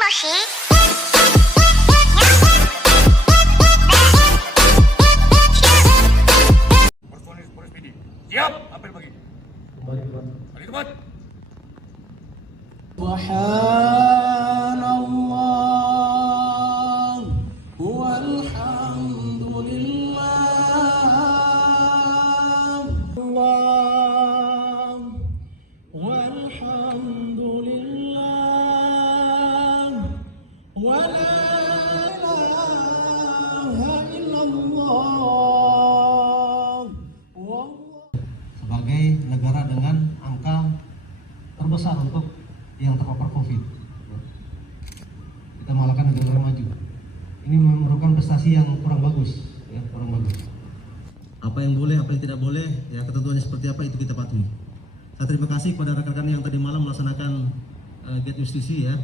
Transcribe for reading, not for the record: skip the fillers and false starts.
Moshi. Personil Polres Pidie. Siap, apel pagi. Balik tempat. Subhanallah walhamdulillah Allah walhamdulillah wa la ilaha illallah. Sebagai negara dengan angka terbesar untuk yang terpapar COVID, kita mengalahkan negara maju. Ini merupakan prestasi yang kurang bagus, ya, kurang bagus. Apa yang boleh, apa yang tidak boleh, ya ketentuannya seperti apa itu kita patuhi. Saya terima kasih kepada rekan-rekan yang tadi malam melaksanakan gate justisi, ya.